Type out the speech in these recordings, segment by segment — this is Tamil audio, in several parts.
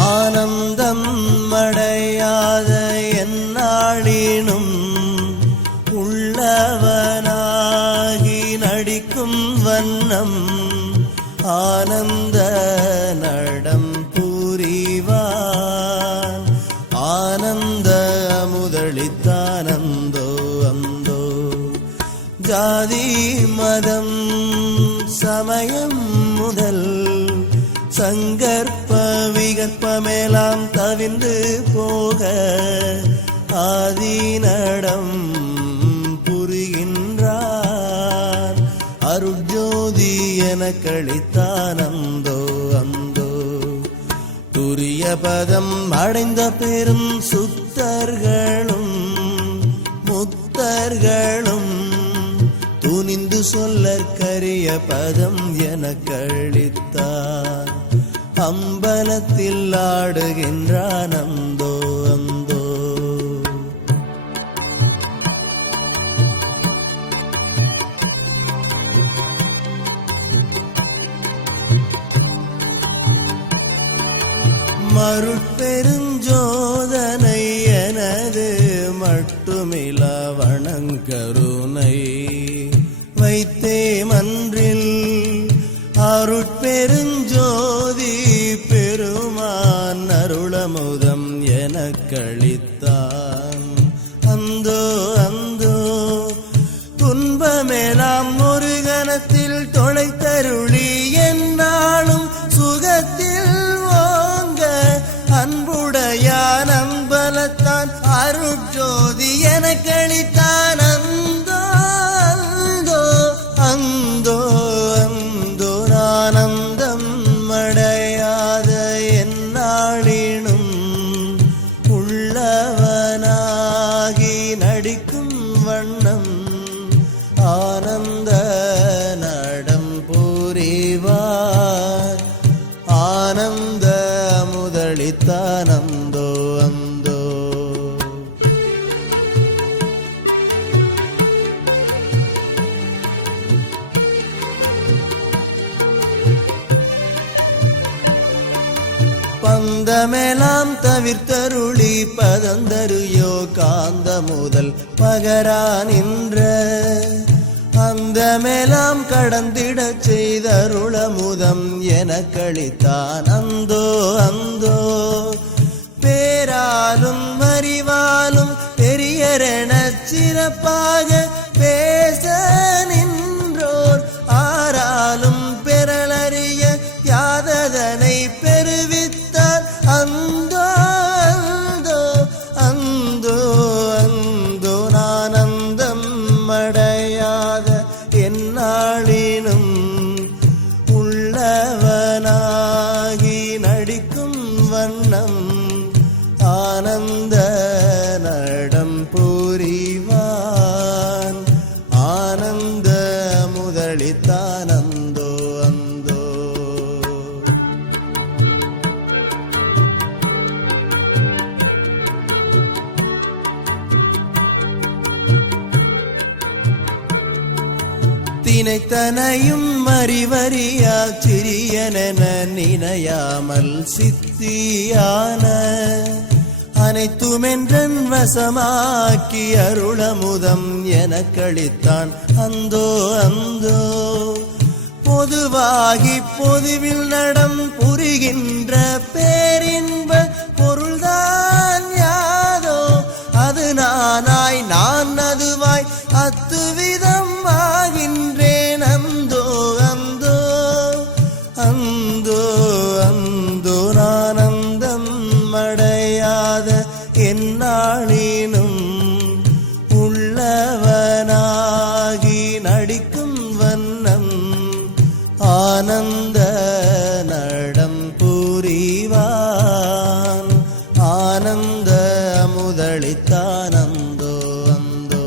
ஆனந்தம் அடையாத எந்நாளினும் உள்ளவனாகி நடிக்கும் வண்ணம் ஆனந்த நடம் புரிவான். ஆனந்த முதலித்தானந்தோ அந்தோ. ஜாதி மதம் சமயம் முதல் சங்கற்ப விகற்பமெல்லாம் தவிர்ந்து போக ஆதிநடம் புரிகின்றார். அருட்ஜோதி என கழித்தானந்தோ அந்தோ. துரிய பதம் அடைந்த பெரும் சுத்தர்களும் முத்தர்களும் துணிந்து சொல்லற்கரிய பதம் என கழித்தார். அம்பலத்தில் ஆடுகின்றான் அந்தோ அந்தோ. மருட்பெருஞ்சோதனை எனது மட்டுமில வணங்கருணை வைத்தே மன்றில் அருட்பெருஞ்சோதி பெருமான் அருளமுதம் எனக்களித்தான். அந்தோ அந்தோ. துன்பமேலாம் ஒரு கணத்தில் தொலைத்தருளி என்னாலும் சுகத்தில் ஓங்க அன்புடையான் அம்பலத்தான் அருட்ஜோதி எனக்களித்தான். அந்தோ அந்தோ அந்தோ. ஆனந்தம் அடையாத எந்நாளினும் உள்ளவனாகி நடிக்கும் வண்ணம் ஆனந்த நடம் புரிவார். ஆனந்த முதலித்தானந்தோ அந்தோ. பந்தமெலாம் தவிர்த்தருளி பதந்தருயோ காந்த முதல் பகரா நின்ற அந்தமெலாம் கடந்திடச் செய்தருளமுதம் எனக்களித்தான். அந்தோ அந்தோ. பேராலும் அறிவாலும் பெரியரெனச் சிறப்பாக பேச நின்றோர் ஆராலும் பெறலறிய யாததனை பெருவித்தார். அந்தோ அந்தோ அந்தோ. ஆனந்தம் அடையாத எந்நாளினும் உள்ளவனாகி நடிக்கும் வண்ணம் ஆனந்த நடம் புரிவான். ஆனந்த முதலித்தானந்தோ அந்தோ. தினைத்தனையும் அறிவறியா சிறியனென நினையாமல் சித்தியான அனைத்துமென்றன் வசமாக்கி அருளமுதம் எனக்களித்தான். அந்தோ அந்தோ. பொதுவாகி பொதுவில் நடம் புரிகின்ற பேரின்ப பொருள்தான் யாதோ அது நானாய் நான் அதுவாய் அத்துவிதம் ஆகின்றேன். அந்தோ அந்தோ அந்தோ அந்தோ. ஆனந்தம் அடையாத எந்நாளினும் உள்ளவனாகி நடிக்கும் வண்ணம் ஆனந்த நடம் புரிவான். ஆனந்த முதலித்தானந்தோ அந்தோ.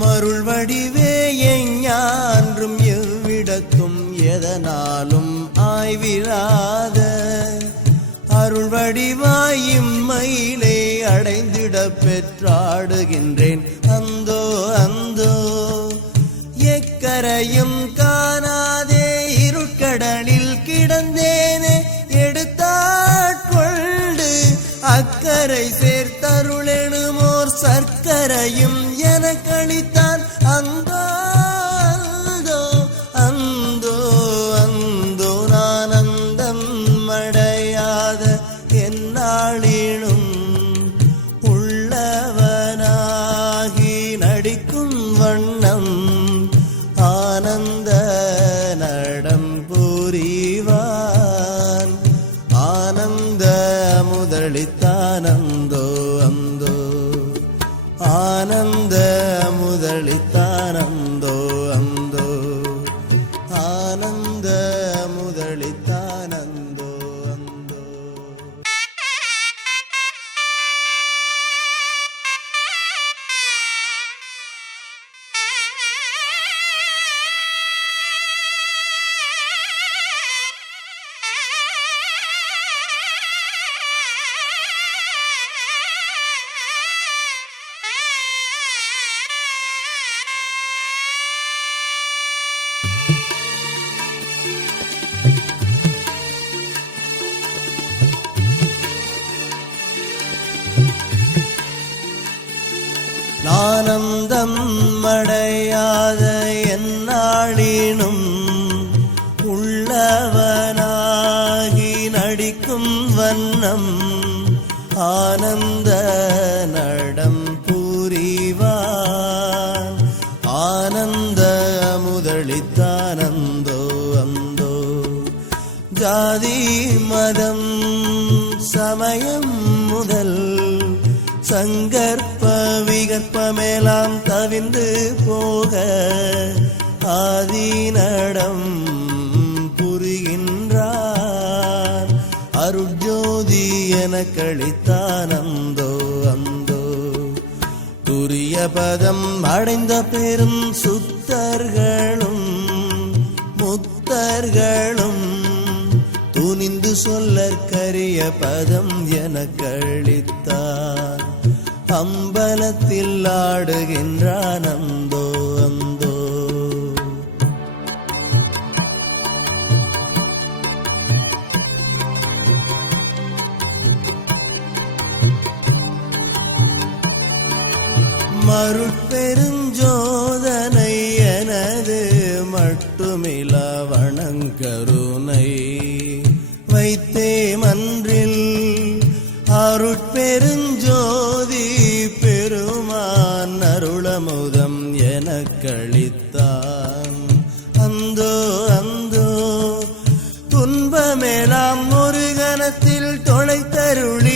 மருள் வடிவே எஞ்ஞான்றும் எவ்விடத்தும் எதனாலும் ஆய்விராத அருள் வடிவாயும் மயிலே அடைந்திட பெற்றாடுகின்றேன். அந்தோ அந்தோ எக்கரையும் காணாதே இருட்கடலில் கிடந்தேனே, எடுத்தாட்கொண்டு அக்கரை சேர்த்தருளெனுமோர் சர்க்கரையும் எனக்களித்தான். அந்தோ அந்தோ அந்தோ அந்தோ நானந்தம் அடையாத எந்நாளினும் உள்ளவனாகி நடிக்கும் வண்ணம் ஆனந்த நடம் புரிவான். ஆனந்த முதலித்தானந்தோ அந்தோ ஆனந்த முதலித்தானந்தோ அந்தோ ஆனந்த முதலித்தானந்தோ அந்தோ. ஆனந்தம் அடையாத எந்நாளினும் உள்ளவனாகி நடிக்கும் வண்ணம் ஆனந்த நடம் புரிவான். ஆனந்த முதலித்தானந்தோ அந்தோ. ஜாதி மதம் சமயம் முதல் சங்கற்ப விகற்பமெல்லாம் தவிந்து போக ஆதிநடம் புரிகின்றான். அருட்ஜோதி எனக்களித்தானந்தோ அந்தோ. துரிய பதம் அடைந்த பெரும் சுத்தர்களும் முத்தர்களும் துணிந்து சொல்லற்கரிய பதம் எனக்களித்தான். அம்பலத்தில் ஆடுகின்றான் அந்தோ அந்தோ. மருட்பெருஞ்சோதனை எனது மட்டுமில வணங்கருணை வைத்தே மன்றில் அருட்பெருஞ்சோதி பெருமான் அருளமுதம் எனக்களித்தான். அந்தோ அந்தோ துன்பமெல்லாம் ஒரு கணத்தில் தொலைத்தருளி